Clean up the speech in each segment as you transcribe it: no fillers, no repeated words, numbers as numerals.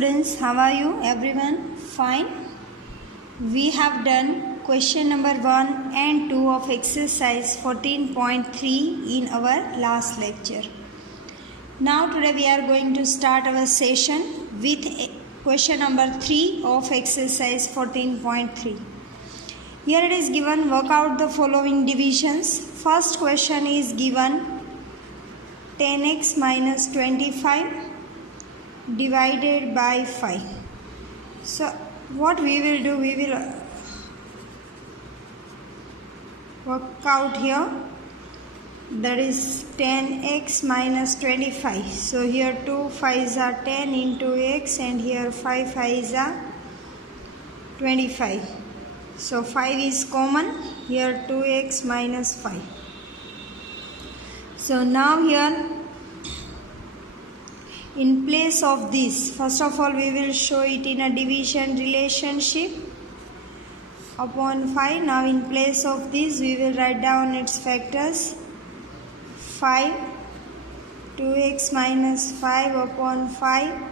students, how are you? Everyone fine? We have done question number 1 and 2 of exercise 14.3 in our last lecture. Now today we are going to start our session with question number 3 of exercise 14.3. Here it is given, work out the following divisions. First question is given 10x minus 25 divided by 5. So what we will do, we will work out here, that is 10x minus 25. So here 2 5s are 10 into x and here 5 5s are 25. So 5 is common, here 2x minus 5. So now here in place of this, first of all we will show it in a division relationship upon 5. Now in place of this we will write down its factors. 5, 2x minus 5 upon 5,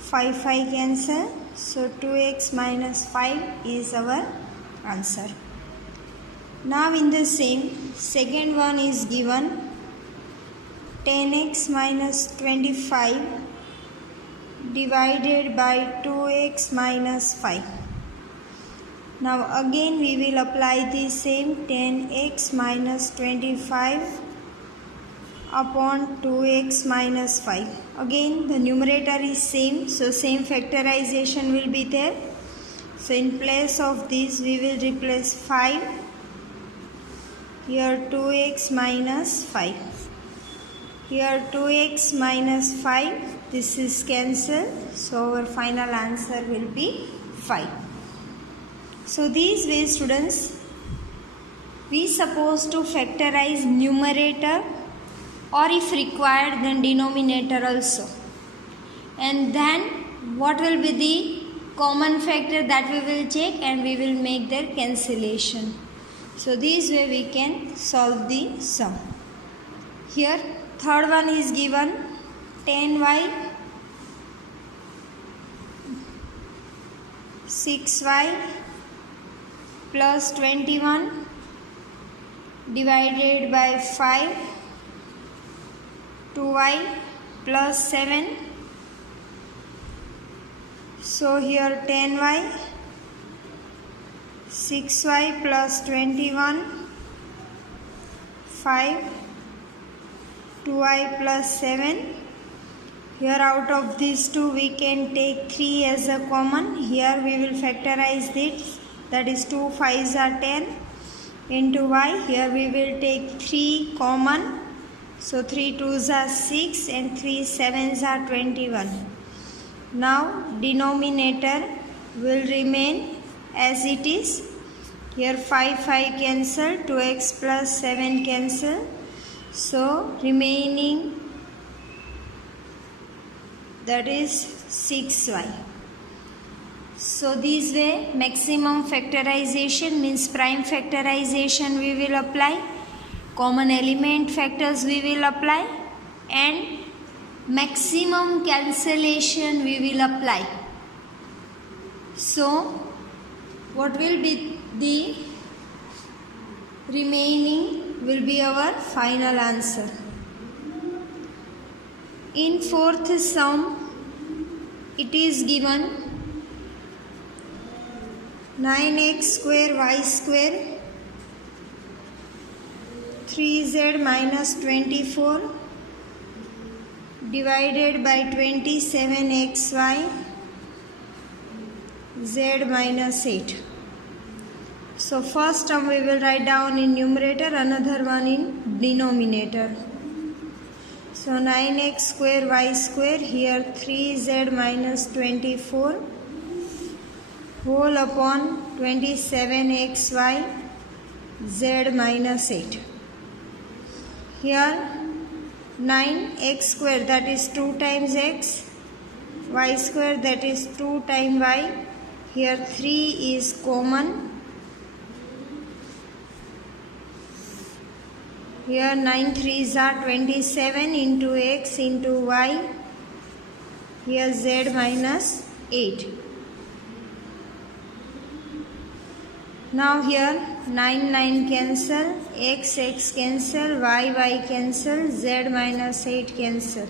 5 cancel. So 2x minus 5 is our answer. Now in the same, second one is given 10x minus 25 divided by 2x minus 5. Now again we will apply the same 10x minus 25 upon 2x minus 5. Again the numerator is same, so same factorization will be there. So in place of this we will replace 5, here 2x minus 5. Here 2x minus 5, this is cancelled, so our final answer will be 5. So these way students, we supposed to factorize numerator or if required then denominator also. And then what will be the common factor, that we will check and we will make their cancellation. So this way we can solve the sum. Here third one is given 10y 6y plus 21 divided by 5, 2y plus 7. So here 10y 6y plus 21, 5, 2y plus 7. Here out of these two we can take 3 as a common. Here we will factorize this, that is 2 5s are 10 into y. Here we will take 3 common. So 3 2s are 6 and 3 7s are 21. Now denominator will remain as it is. Here 5 cancel, 2x plus 7 cancel. So remaining, that is 6y. So this way maximum factorization means prime factorization we will apply, common element factors we will apply, and maximum cancellation we will apply. So what will be the remaining will be our final answer. In fourth sum it is given 9x square y square 3z minus 24 divided by 27xy z minus 8. So first term we will write down in numerator, another one in denominator. So 9x square y square, here 3z minus 24 whole upon 27xy z minus 8. Here 9x square, that is 2 times x, y square, that is 2 times y. Here 3 is common. Here 9 3s are 27 into x into y. Here z minus 8. Now here 9 cancel, x cancel, y cancel, z minus 8 cancel.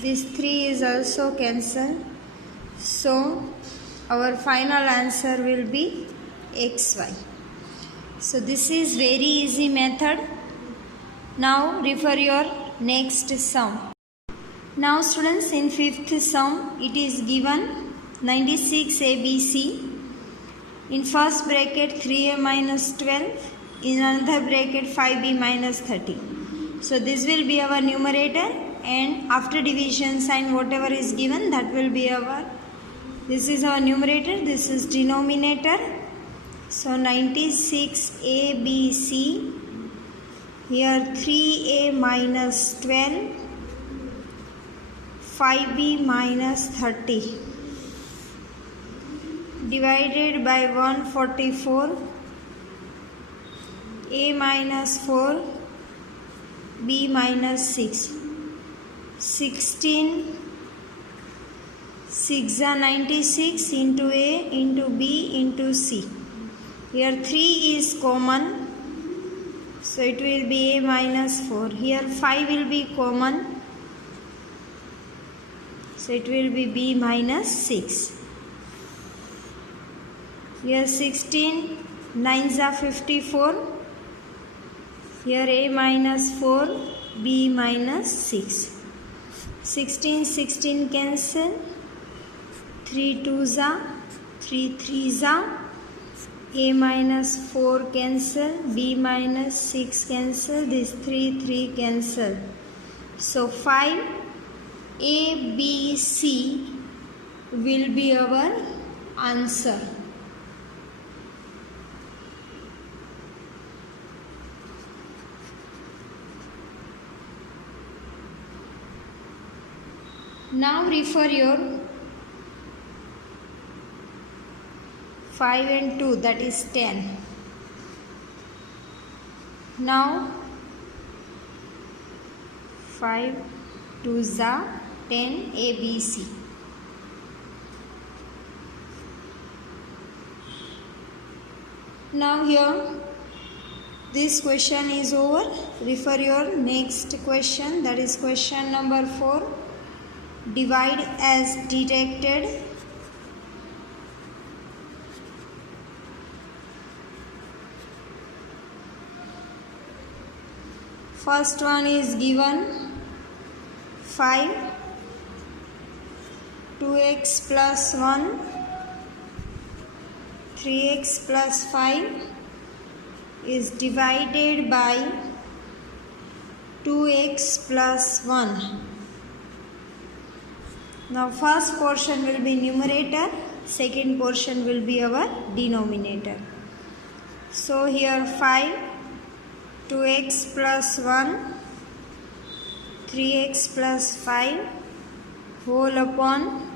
This 3 is also cancel. So our final answer will be xy. So this is very easy method. Now refer your next sum. Now students, in fifth sum it is given 96 ABC. In first bracket 3a minus 12, in another bracket 5b minus 30. So this will be our numerator, and after division sign whatever is given, that will be our, this is our numerator, this is denominator. So 96ABC, here 3a minus 12, 5b minus 30. Divided by 144, a minus 4, b minus 6, 16, 6 are 96 into a into b into c. Here 3 is common, so it will be a minus 4. Here 5 will be common, so it will be b minus 6. Here 16, 9s are 54. Here a minus 4, b minus 6. 16 cancel. 3 2s are, 3 3s are. A minus 4 cancel, b minus 6 cancel. This 3 cancel. So 5 A, B, C will be our answer. Now refer your 5 and 2, that is 10. Now 5 2s are 10 ABC. Now here this question is over. Refer your next question, that is question number 4. Divide as directed. First one is given 5, 2x plus 1, 3x plus 5 is divided by 2x plus 1. Now first portion will be numerator, second portion will be our denominator. So here 5, 2x plus 1, 3x plus 5 whole upon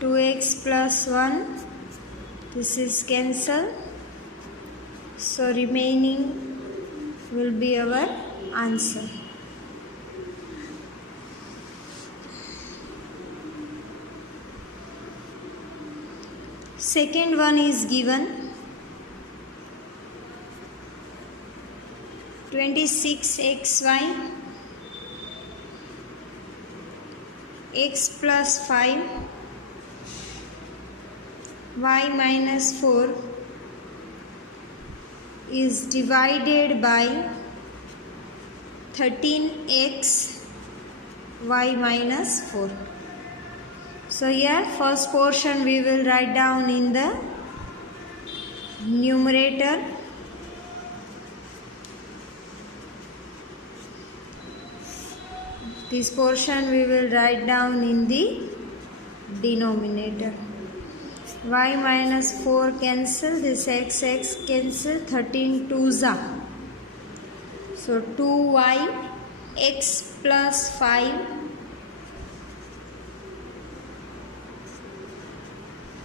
2x plus 1. This is cancel. So remaining will be our answer. Second one is given 26xy, x plus 5, y minus 4 is divided by 13x, y minus 4. So here first portion we will write down in the numerator. This portion we will write down in the denominator. Y minus 4 cancel, this x cancel, 13 2s are. So 2y, x plus 5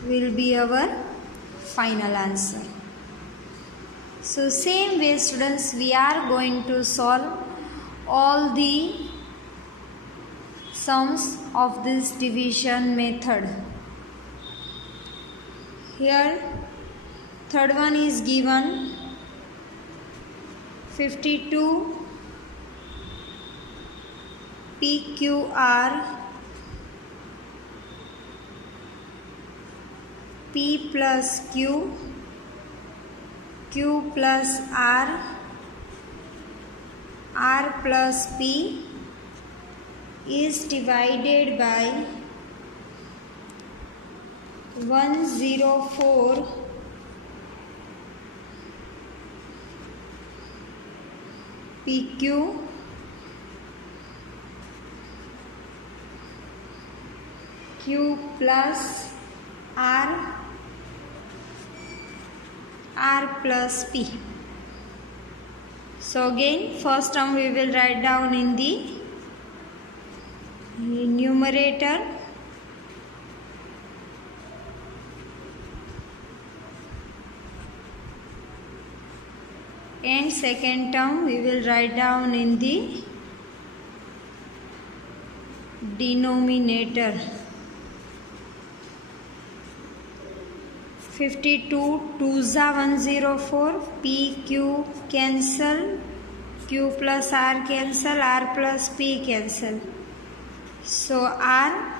will be our final answer. So same way students, we are going to solve all the sums of this division method. Here third one is given 52 PQR P plus Q Q plus R R plus P is divided by 104 PQ Q plus R R plus P. So again first term we will write down in the numerator, and second term we will write down in the denominator. 52 2s are 104, P Q cancel, Q plus R cancel, R plus P cancel. So R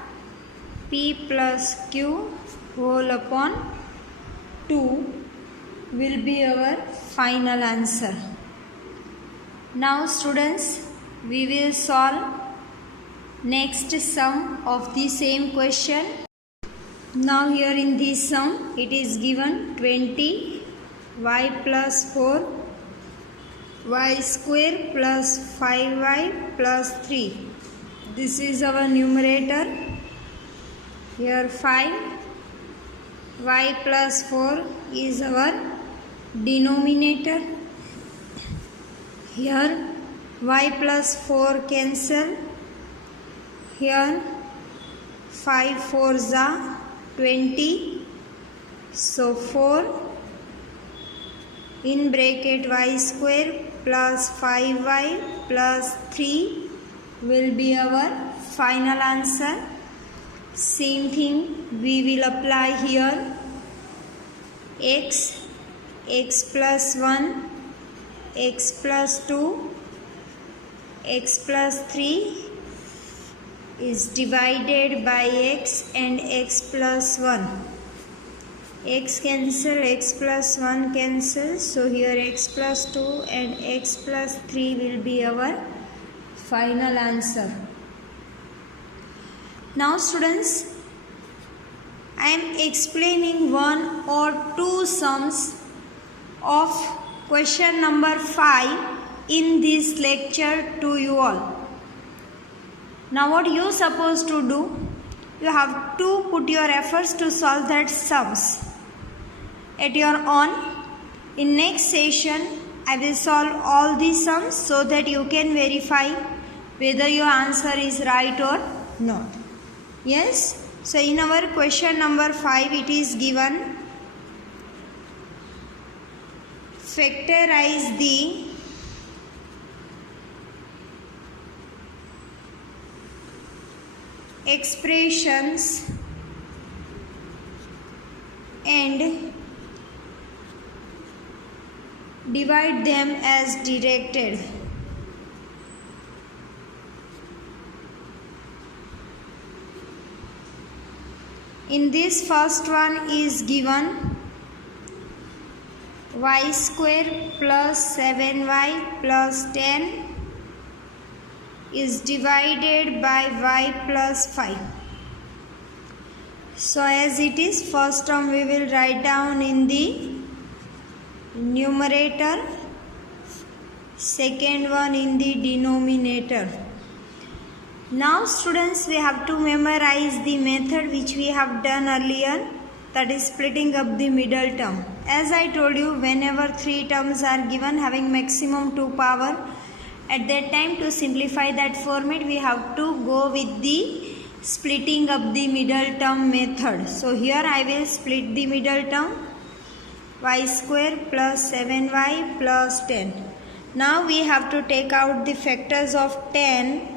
P plus Q whole upon 2 will be our final answer. Now students, we will solve next sum of the same question. Now here in this sum it is given 20 y plus 4 y square plus 5y plus 3. This is our numerator. Here 5 y plus 4 is our denominator. Here y plus 4 cancel. Here 5 4s are 20. So 4 in bracket y square plus 5y plus 3 will be our final answer. Same thing we will apply here. X plus 1, x plus 2, x plus 3 is divided by x and x plus 1. X cancel, x plus 1 cancel. So here x plus 2 and x plus 3 will be our final answer. Now students, I am explaining one or two sums of question number 5 in this lecture to you all. Now what you supposed to do? You have to put your efforts to solve that sums at your own. In next session, I will solve all these sums so that you can verify whether your answer is right or not. Yes? So in our question number 5, it is given factorize the expressions and divide them as directed. In this first one is given y square plus 7y plus 10 is divided by y plus 5. So as it is, first term we will write down in the numerator, second one in the denominator. Now students, we have to memorize the method which we have done earlier, that is splitting up the middle term. As I told you, whenever 3 terms are given having maximum 2 power, at that time to simplify that format we have to go with the splitting up the middle term method. So here I will split the middle term, y square plus 7y plus 10. Now we have to take out the factors of 10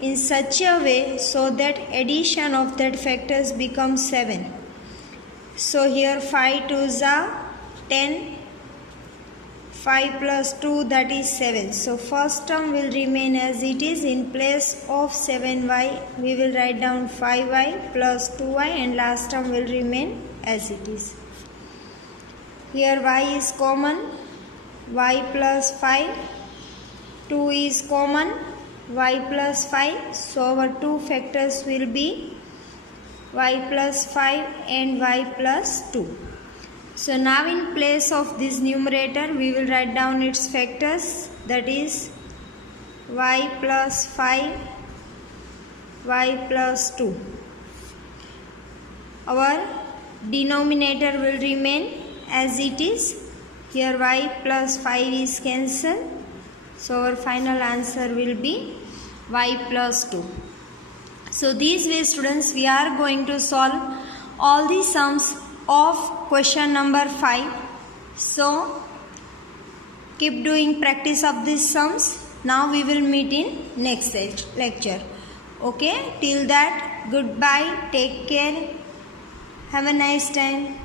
in such a way so that addition of that factors becomes 7. So here 5 2s are 10. 5 plus 2, that is 7. So first term will remain as it is. In place of 7y, we will write down 5y plus 2y, and last term will remain as it is. Here y is common, y plus 5, 2 is common, y plus 5. So our two factors will be y plus 5 and y plus 2. So now in place of this numerator we will write down its factors, that is y plus 5, y plus 2. Our denominator will remain as it is. Here y plus 5 is cancelled. So our final answer will be y plus 2. So these way students, we are going to solve all the sums of question number 5. So keep doing practice of these sums. Now we will meet in next lecture. Okay, till that, goodbye, take care, have a nice time.